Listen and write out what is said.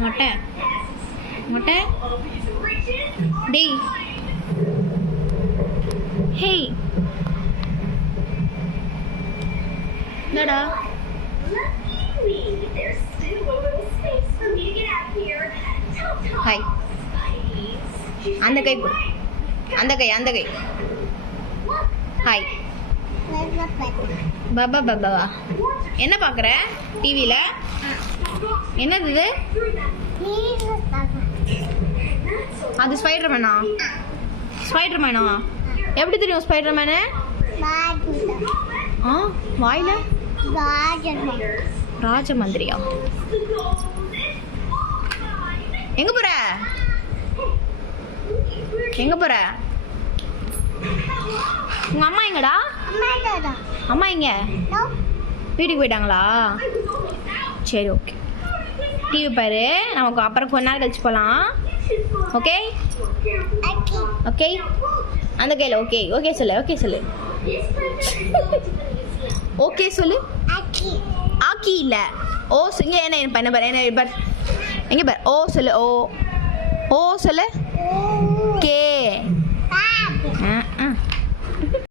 மொட்டை மொட்டை டேய் ஹேய் என்னடா ஹாய் அந்த கை கொடு அந்த கை ஹாய் பாபா பாபாவா என்ன பார்க்குற டிவியில் என்னது இது அது ஸ்பைடர்மேனா எப்படி தெரியும் ஸ்பைடர்மேனு ஆ வாயில ராஜமந்திரியா எங்க போற உங்க அம்மா எங்கடா அம்மா எங்க வீட்டுக்கு போயிட்டாங்களா சரி ஓகே டிவி பாரு நமக்கு அப்புறம் கொஞ்ச நேரம் கழிச்சு போகலாம் ஓகே ஓகே அந்த கையில் ஓகே சொல்லு ஓகே சொல்லு ஆக்கி இல்லை ஓ இங்கே என்ன பண்ண பாரு என்ன பார் எங்கே பார் ஓ சொல்லு ஓ சொல்லு கே